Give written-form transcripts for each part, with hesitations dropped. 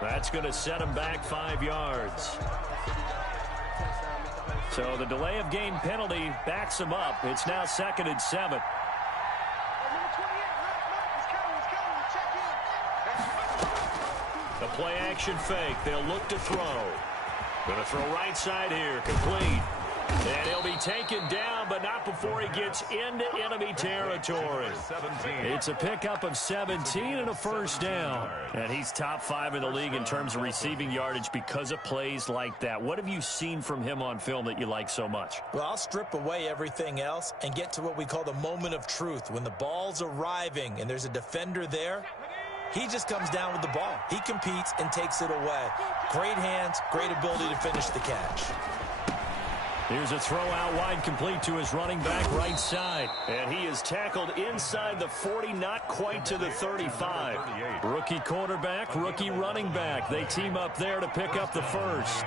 That's going to set him back 5 yards. So the delay of game penalty backs him up. It's now 2nd and 7. The play action fake. They'll look to throw. Going to throw right side here. Complete. And he'll be taken down, but not before he gets into enemy territory. It's a pickup of 17 and a first down. And he's top 5 in the league in terms of receiving yardage because of plays like that. What have you seen from him on film that you like so much? Well, I'll strip away everything else and get to what we call the moment of truth. When the ball's arriving and there's a defender there, he just comes down with the ball. He competes and takes it away. Great hands, great ability to finish the catch. Here's a throw out wide, complete to his running back right side. And he is tackled inside the 40, not quite to the 35. Rookie quarterback, rookie running back. They team up there to pick up the first.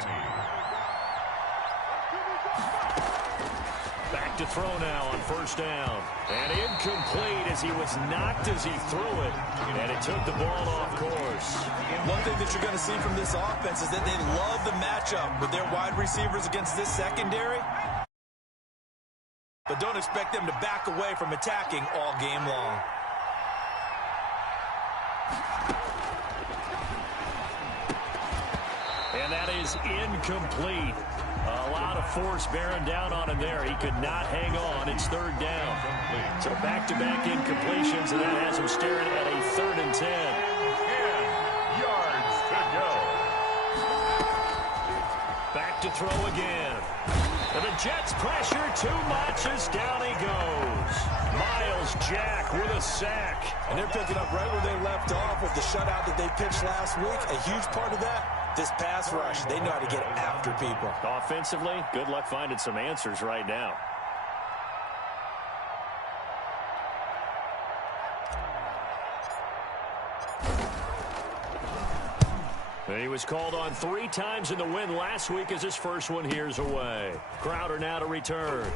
Back to throw now on first down. And incomplete as he was knocked as he threw it. And it took the ball off course. One thing that you're going to see from this offense is that they love the matchup with their wide receivers against this secondary. But don't expect them to back away from attacking all game long. And that is incomplete. A lot of force bearing down on him there. He could not hang on. It's 3rd down. So back-to-back incompletions, and that has him staring at a 3rd and 10. 10 yards to go. Back to throw again. And the Jets pressure too much as down he goes. Miles Jack with a sack. And they're picking up right where they left off with the shutout that they pitched last week. A huge part of that, this pass rush. They know how to get after people. Offensively, good luck finding some answers right now. He was called on 3 times in the win last week as his first one here's away. Crowder now to return.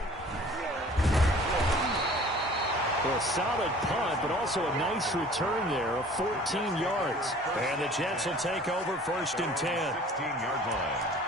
Well, a solid punt, but also a nice return there of 14 yards. And the Jets will take over 1st and 10. 16-yard line.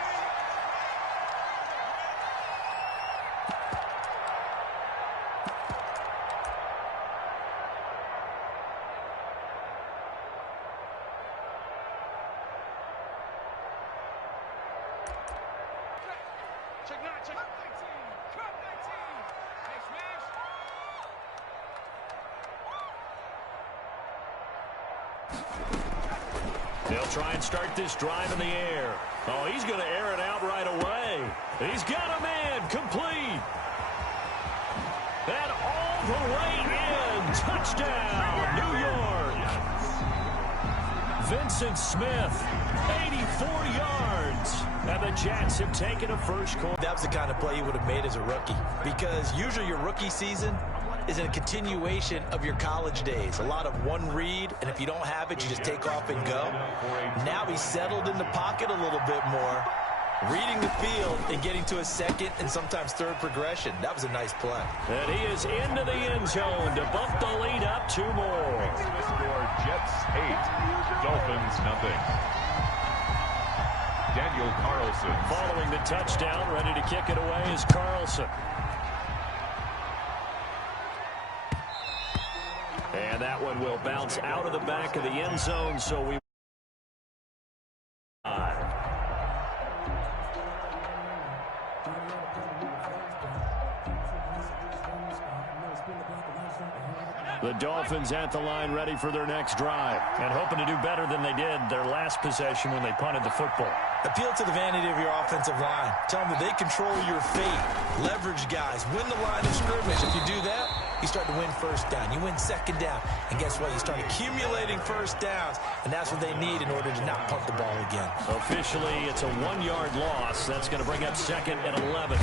They'll try and start this drive in the air. Oh, he's going to air it out right away. He's got a man complete. And all the way in. Touchdown, New York. Vincent Smith, 84 yards. And the Jets have taken a first quarter. That was the kind of play you would have made as a rookie. Because usually your rookie season is a continuation of your college days. A lot of one read, and if you don't have it, you just take off and go. Now he's settled in the pocket a little bit more, reading the field and getting to a second and sometimes third progression. That was a nice play. And he is into the end zone to bump the lead up 2 more. The score, Jets 8, Dolphins nothing. Daniel Carlson. Following the touchdown, ready to kick it away is Carlson. And that one will bounce out of the back of the end zone, so we... The Dolphins at the line ready for their next drive and hoping to do better than they did their last possession when they punted the football. Appeal to the vanity of your offensive line. Tell them that they control your fate. Leverage guys. Win the line of scrimmage. If you do that, you start to win first down. You win second down. And guess what? You start accumulating first downs. And that's what they need in order to not punt the ball again. Officially, it's a 1-yard loss. That's going to bring up 2nd and 11.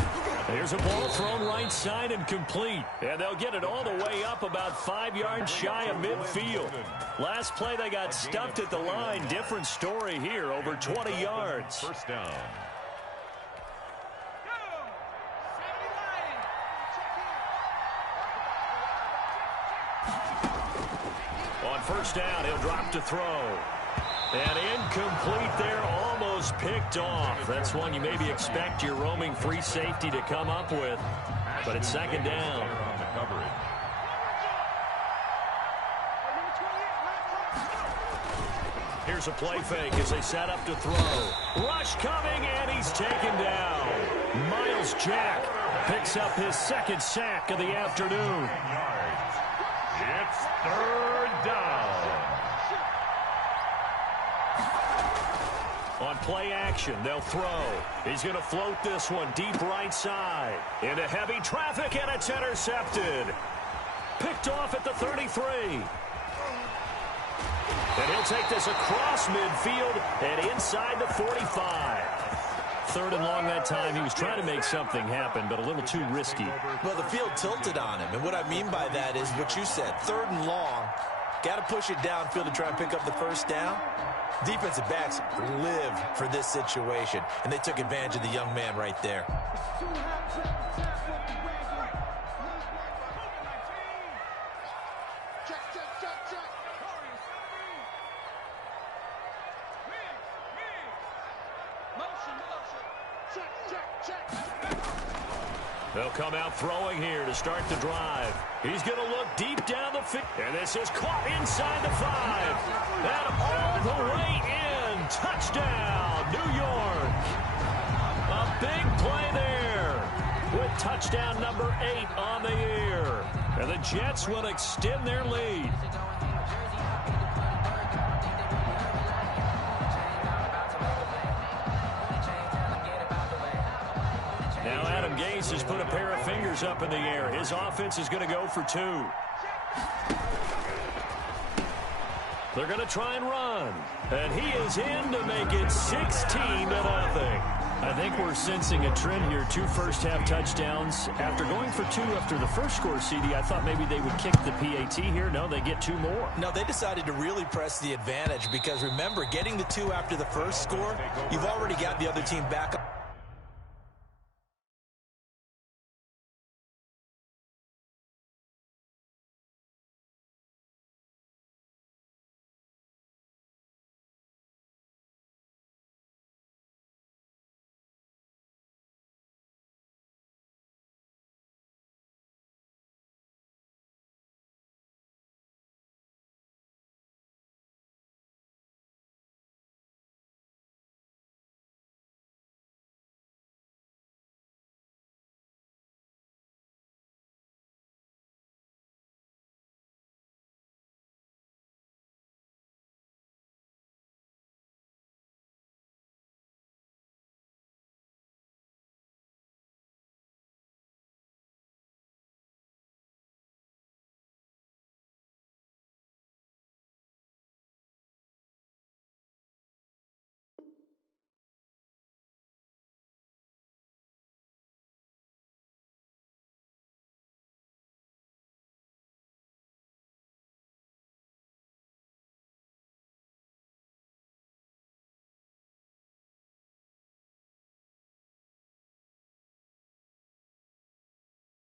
Here's a ball thrown right side and complete. And they'll get it all the way up about 5 yards shy of midfield. Last play, they got stuffed at the line. Different story here, over 20 yards. First down. On first down, he'll drop to throw. And incomplete there, almost picked off. That's one you maybe expect your roaming free safety to come up with. But it's second down. Here's a play fake as they set up to throw. Rush coming, and he's taken down. Miles Jack picks up his second sack of the afternoon. It's third down. On play action, they'll throw. He's going to float this one deep right side. Into heavy traffic, and it's intercepted. Picked off at the 33. And he'll take this across midfield and inside the 45. Third and long that time. He was trying to make something happen, but a little too risky. Well, the field tilted on him, and what I mean by that is what you said. Third and long, got to push it downfield to try and pick up the first down. Defensive backs live for this situation, and they took advantage of the young man right there. They'll come out throwing here to start the drive. He's going to look deep down the field. And this is caught inside the 5. And all the way in. Touchdown, New York. A big play there with touchdown number 8 on the year. And the Jets will extend their lead. Now Adam Gase has put a pair of fingers up in the air. His offense is going to go for 2. They're going to try and run. And he is in to make it 16-0. I think we're sensing a trend here. 2 first-half touchdowns. After going for 2 after the first score, CD, I thought maybe they would kick the PAT here. No, they get 2 more. No, they decided to really press the advantage because, remember, getting the 2 after the first score, you've already got the other team back up.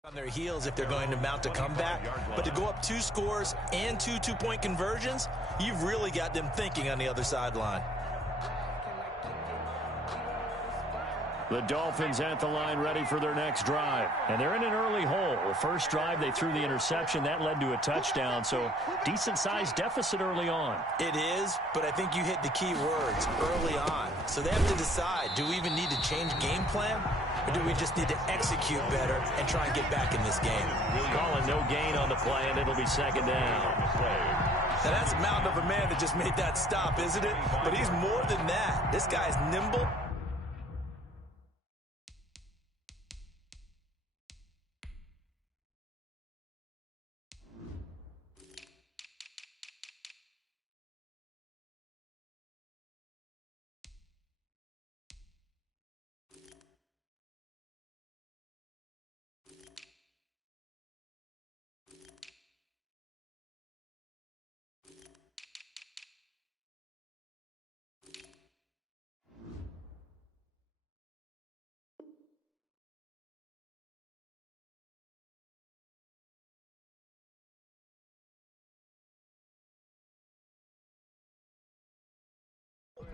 On their heels if they're going to mount a comeback, but to go up 2 scores and 2 two-point conversions, you've really got them thinking on the other sideline. The Dolphins at the line ready for their next drive. And they're in an early hole. The first drive, they threw the interception. That led to a touchdown. So decent-sized deficit early on. It is, but I think you hit the key words, early on. So they have to decide, do we even need to change game plan? Or do we just need to execute better and try and get back in this game? Calling no gain on the play, and it'll be second down. Now that's a mountain of a man that just made that stop, isn't it? But he's more than that. This guy's nimble.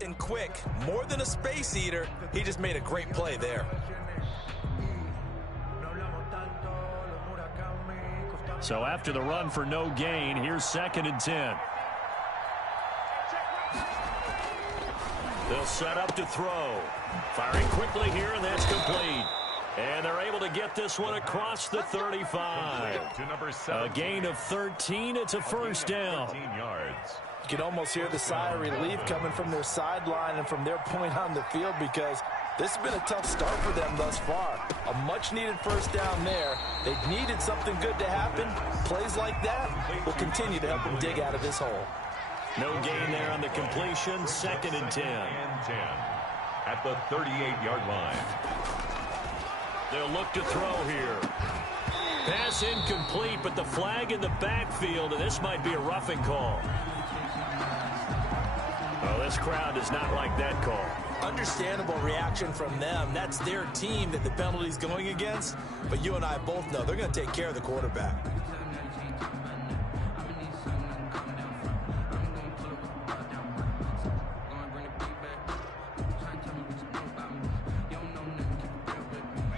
and quick. More than a space eater, he just made a great play there. So after the run for no gain, here's 2nd and 10. They'll set up to throw. Firing quickly here, and that's complete. And they're able to get this one across the 35. A gain of 13. It's a first down. You can almost hear the sigh of relief coming from their sideline and from their point on the field, because this has been a tough start for them thus far. A much-needed first down there. They needed something good to happen. Plays like that will continue to help them dig out of this hole. No gain there on the completion. 2nd and 10. At the 38-yard line. They'll look to throw here. Pass incomplete, but the flag in the backfield, and this might be a roughing call. Oh, this crowd does not like that call. Understandable reaction from them. That's their team that the penalty's going against. But you and I both know they're going to take care of the quarterback.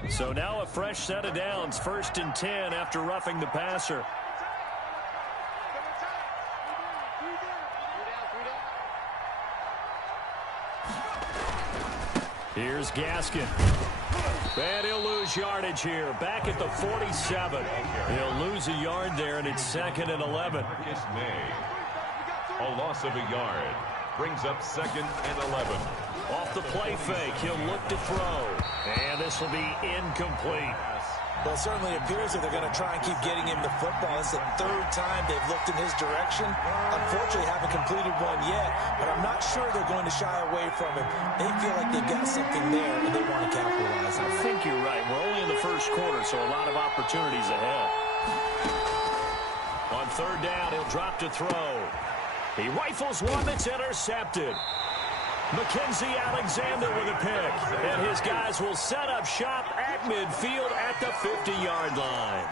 So now a fresh set of downs. 1st and 10 after roughing the passer. Here's Gaskin. And he'll lose yardage here. Back at the 47. He'll lose a yard there, and it's 2nd and 11. A loss of a yard. Brings up 2nd and 11. Off the play fake, he'll look to throw. And this will be incomplete. Well, it certainly appears that they're going to try and keep getting him the football. It's the 3rd time they've looked in his direction. Unfortunately, haven't completed one yet, but I'm not sure they're going to shy away from him. They feel like they've got something there, and they want to capitalize on it. I think you're right. We're only in the 1st quarter, so a lot of opportunities ahead. On 3rd down, he'll drop to throw. He rifles one that's intercepted. Mackenzie Alexander with a pick. And his guys will set up shop at midfield at the 50-yard line.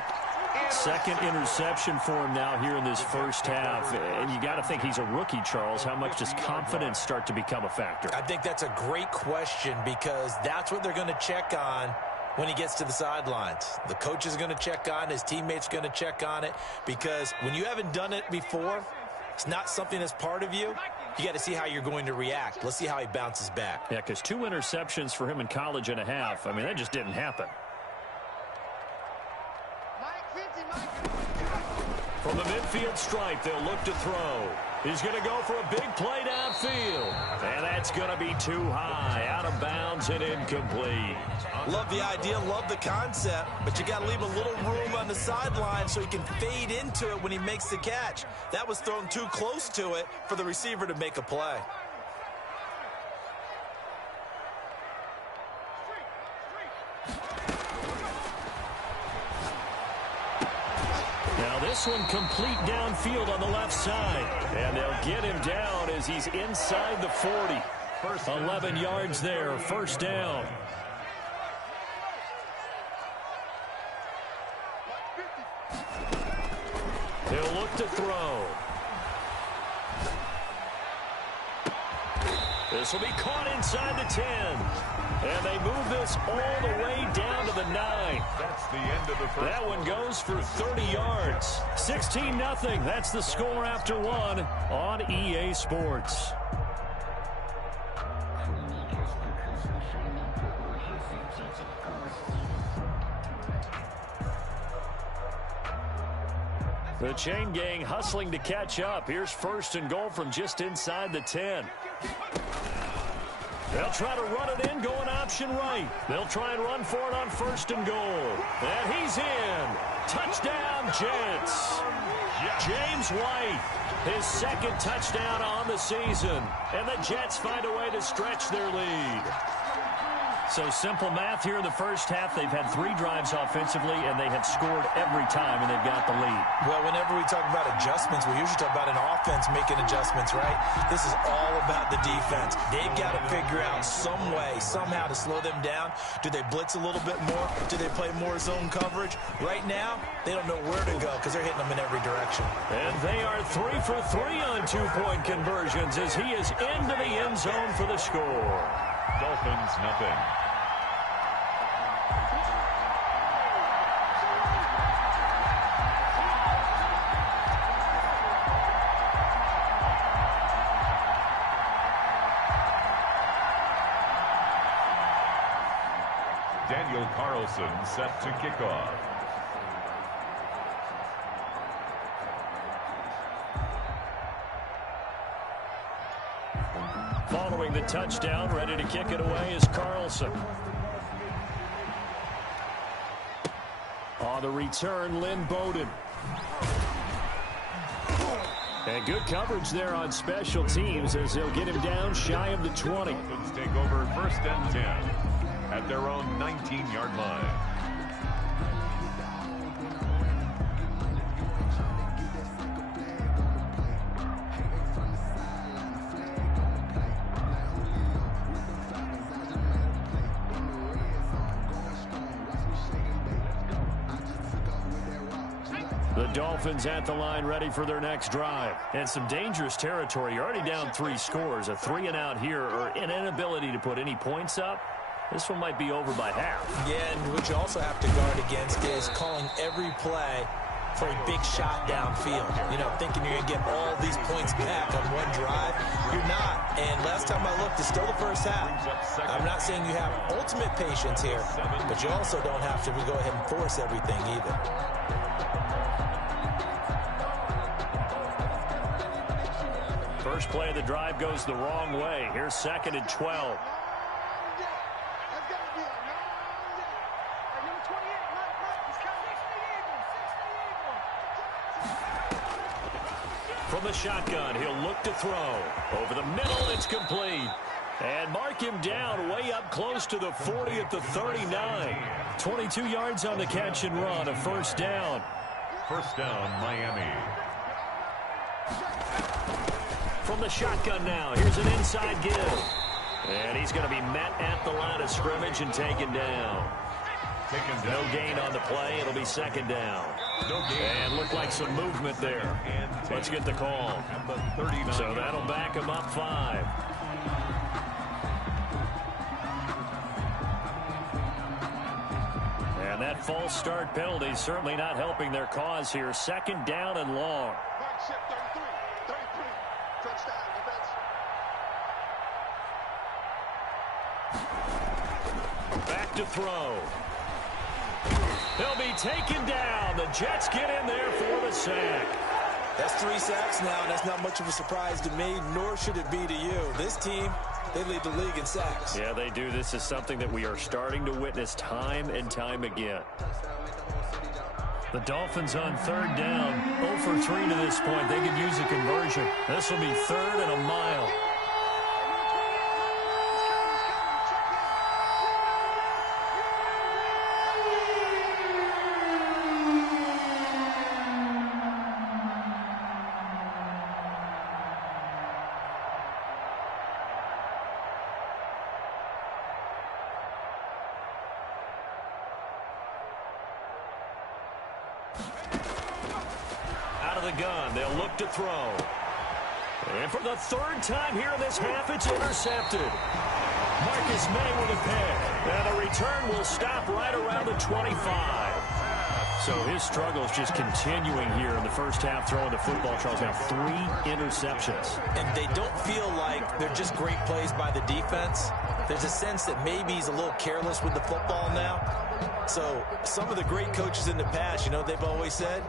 2nd interception for him now here in this first half. And you got to think he's a rookie, Charles. How much does confidence start to become a factor? I think that's a great question, because that's what they're going to check on when he gets to the sidelines. The coach is going to check on, his teammates are going to check on it, because when you haven't done it before, it's not something that's part of you. You got to see how you're going to react. Let's see how he bounces back. Yeah, because 2 interceptions for him in college and a half. I mean, that just didn't happen. From the midfield stripe, they'll look to throw. He's going to go for a big play downfield. And that's going to be too high, out of bounds and incomplete. Love the idea, love the concept, but you got to leave a little room on the sideline so he can fade into it when he makes the catch. That was thrown too close to it for the receiver to make a play. Now this one complete downfield on the left side. And they'll get him down as he's inside the 40. 11 yards there, 1st down. He'll look to throw. This will be caught inside the 10. And they move this all the way down to the 9. That's the end of the first. That one goes for 30 yards. 16-0. That's the score after 1 on EA Sports. The chain gang hustling to catch up. Here's 1st and goal from just inside the 10. They'll try to run it in, going option right. They'll try and run for it on 1st and goal. And he's in. Touchdown, Jets. James White, his 2nd touchdown on the season. And the Jets find a way to stretch their lead. So simple math here in the first half. They've had 3 drives offensively, and they have scored every time, and they've got the lead. Well, whenever we talk about adjustments, we usually talk about an offense making adjustments, right? This is all about the defense. They've got to figure out some way, somehow to slow them down. Do they blitz a little bit more? Do they play more zone coverage? Right now, they don't know where to go because they're hitting them in every direction. And they are 3 for 3 on 2-point conversions as he is into the end zone for the score. Dolphins, nothing. Daniel Carlson set to kick off. Following the touchdown, ready to kick it away is Carlson. On the return, Lynn Bowden. And good coverage there on special teams as they'll get him down shy of the 20. Dolphins take over 1st and 10 at their own 19-yard line. The Dolphins at the line ready for their next drive. And some dangerous territory. You're already down 3 scores. A 3-and-out here or an inability to put any points up. This one might be over by half. Yeah, and what you also have to guard against is calling every play for a big shot downfield. You know, thinking you're going to get all these points back on one drive. You're not. And last time I looked, it's still the first half. I'm not saying you have ultimate patience here, but you also don't have to go ahead and force everything either. First play of the drive goes the wrong way. Here's 2nd and 12. From the shotgun, he'll look to throw. Over the middle, it's complete. And mark him down way up close to the 40 at the 39. 22 yards on the catch and run, a 1st down. 1st down, Miami. From the shotgun now, here's an inside give. And he's going to be met at the line of scrimmage and taken down. No gain on the play. It'll be 2nd down. No gain. And looked like some movement there. Let's get the call. So that'll back him up 5. And that false start penalty certainly not helping their cause here. 2nd down and long. Back to throw. They'll be taken down. The Jets get in there for the sack. That's 3 sacks now, and that's not much of a surprise to me, nor should it be to you. This team, they lead the league in sacks. Yeah, they do. This is something that we are starting to witness time and time again. The Dolphins on 3rd down, 0 for 3 to this point. They could use a conversion. This will be 3rd and a mile. Out of the gun, they'll look to throw. And for the 3rd time here in this half, it's intercepted. Marcus May with a pick. And the return will stop right around the 25. So his struggles just continuing here in the first half, throwing the football. Charles now 3 interceptions. And they don't feel like they're just great plays by the defense. There's a sense that maybe he's a little careless with the football now. So some of the great coaches in the past, you know, they've always said,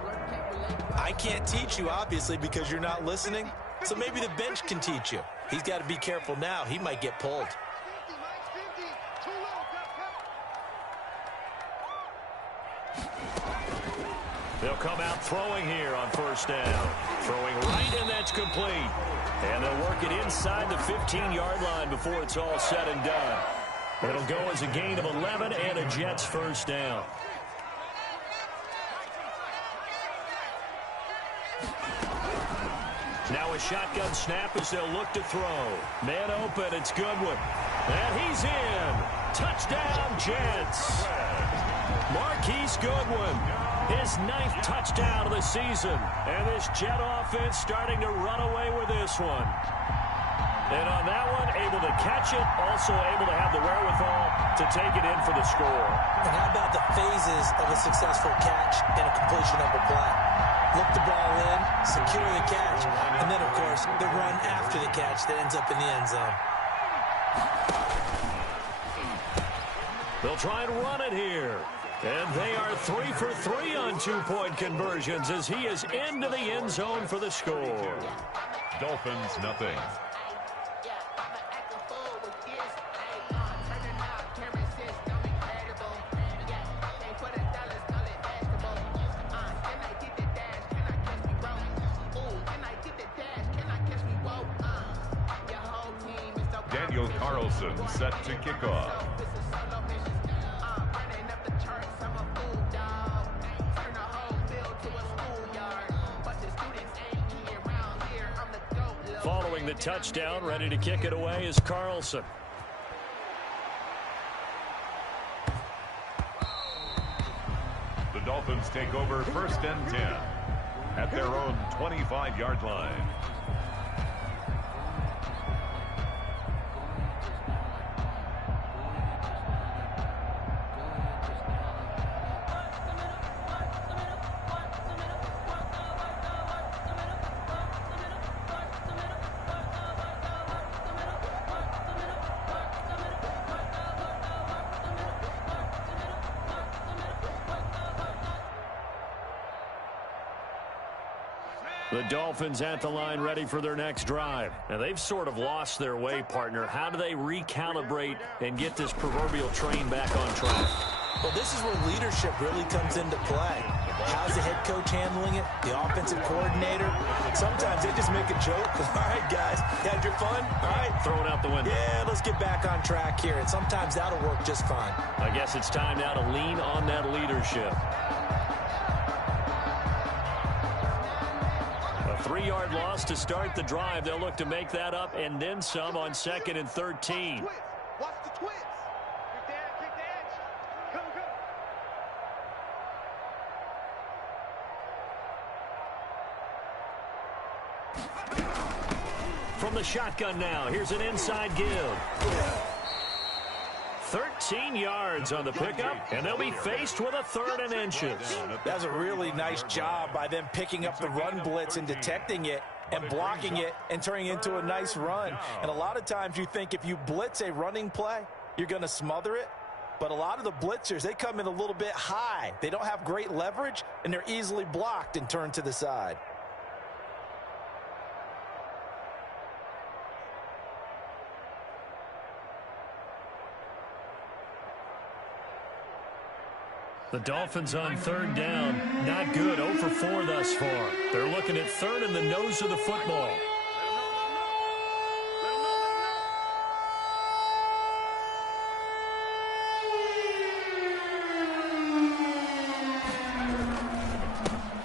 I can't teach you, obviously, because you're not listening. So maybe the bench can teach you. He's got to be careful now. He might get pulled. They'll come out throwing here on 1st down. Throwing right, and that's complete. And they'll work it inside the 15-yard line before it's all said and done. It'll go as a gain of 11 and a Jets first down. Now a shotgun snap as they'll look to throw. Man open, it's Goodwin. And he's in. Touchdown, Jets. Marquise Goodwin, his 9th touchdown of the season. And this Jet offense starting to run away with this one. And on that one, able to catch it, also able to have the wherewithal to take it in for the score. And how about the phases of a successful catch and a completion of a play? Look the ball in, secure the catch, and then, of course, the run after the catch that ends up in the end zone. They'll try and run it here. And they are 3 for 3 on 2-point conversions as he is into the end zone for the score. Dolphins, nothing. Carlson set to kick off. Following the touchdown, ready to kick it away is Carlson. The Dolphins take over 1st and 10 at their own 25-yard line. The Dolphins at the line ready for their next drive. Now, they've sort of lost their way, partner. How do they recalibrate and get this proverbial train back on track? Well, this is where leadership really comes into play. How's the head coach handling it? The offensive coordinator? Sometimes they just make a joke. All right, guys, had your fun? All right. Throw it out the window. Yeah, let's get back on track here. And sometimes that'll work just fine. I guess it's time now to lean on that leadership. 3-yard loss to start the drive. They'll look to make that up and then some on 2nd and 13. Watch the twist. Kick the edge. Come. From the shotgun now, here's an inside give. 13 yards on the pickup, and they'll be faced with a 3rd and inches. That's a really nice job by them picking up the run blitz and detecting it and blocking it and turning it into a nice run. And a lot of times you think if you blitz a running play, you're going to smother it. But a lot of the blitzers, they come in a little bit high. They don't have great leverage, and they're easily blocked and turned to the side. The Dolphins on 3rd down. Not good. 0 for 4 thus far. They're looking at 3rd in the nose of the football.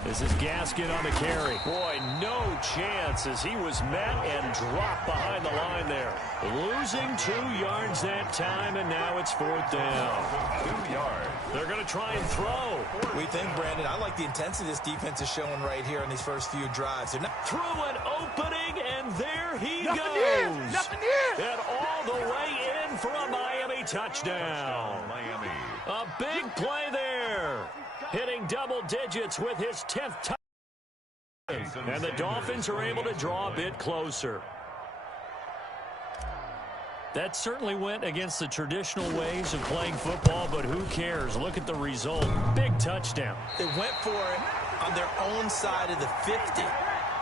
This is Gaskin on the carry. Boy, no chance as he was met and dropped behind the line there. Losing 2 yards that time, and now it's 4th down. 2 yards. They're going to try and throw. We think, Brandon, I like the intensity this defense is showing right here in these first few drives. They're not through an opening, and there he Nothing goes. in. Nothing in. And all the way in for a Miami touchdown. Miami. A big play there. Hitting double digits with his 10th touchdown. And the Dolphins are able to draw a bit closer. That certainly went against the traditional ways of playing football, but who cares? Look at the result. Big touchdown. They went for it on their own side of the 50.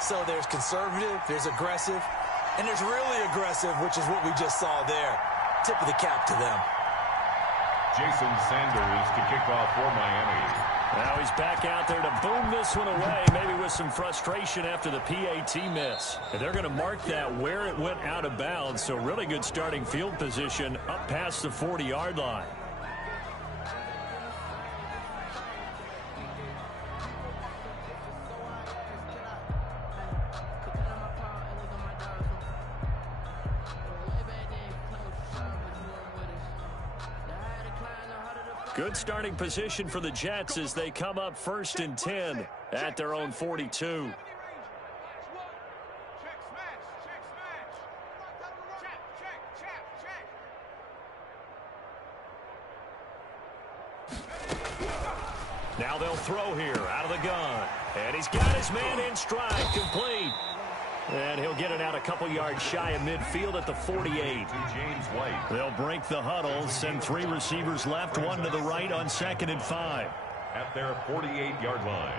So there's conservative, there's aggressive, and there's really aggressive, which is what we just saw there. Tip of the cap to them. Jason Sanders to kick off for Miami. Now he's back out there to boom this one away, maybe with some frustration after the PAT miss. And they're going to mark that where it went out of bounds, so really good starting field position up past the 40-yard line. Good starting position for the Jets as they come up 1st and 10 at their own 42. Now they'll throw here out of the gun. And he's got his man in stride, complete. And he'll get it out a couple yards shy of midfield at the 48. James White. They'll break the huddle, send 3 receivers left, 1 to the right on 2nd and 5. At their 48-yard line.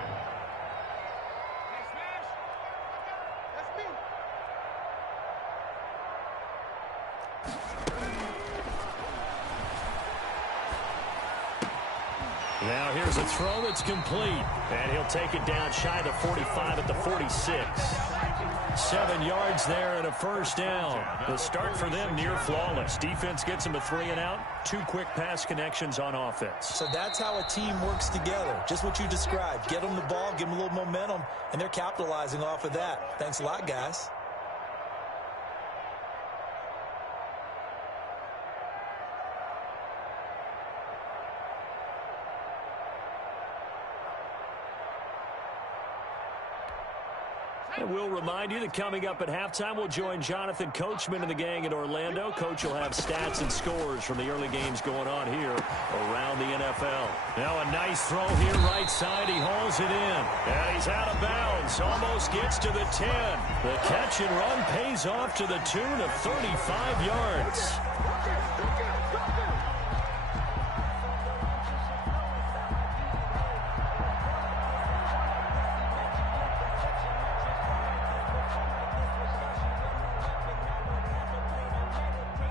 Now here's a throw that's complete. And he'll take it down shy of the 45 at the 46. 7 yards there and a 1st down. The start for them near flawless. Defense gets them a 3 and out. 2 quick pass connections on offense. So that's how a team works together. Just what you described. Get them the ball, give them a little momentum, and they're capitalizing off of that. Thanks a lot, guys. And we'll remind you that coming up at halftime, we'll join Jonathan Coachman and the gang in Orlando. Coach will have stats and scores from the early games going on here around the NFL. Now a nice throw here right side. He hauls it in. And he's out of bounds. Almost gets to the 10. The catch and run pays off to the tune of 35 yards.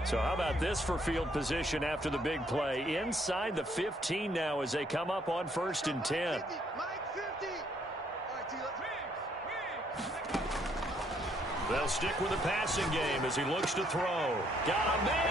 So how about this for field position after the big play? Inside the 15 now as they come up on 1st and 10. They'll stick with the passing game as he looks to throw. Got a man.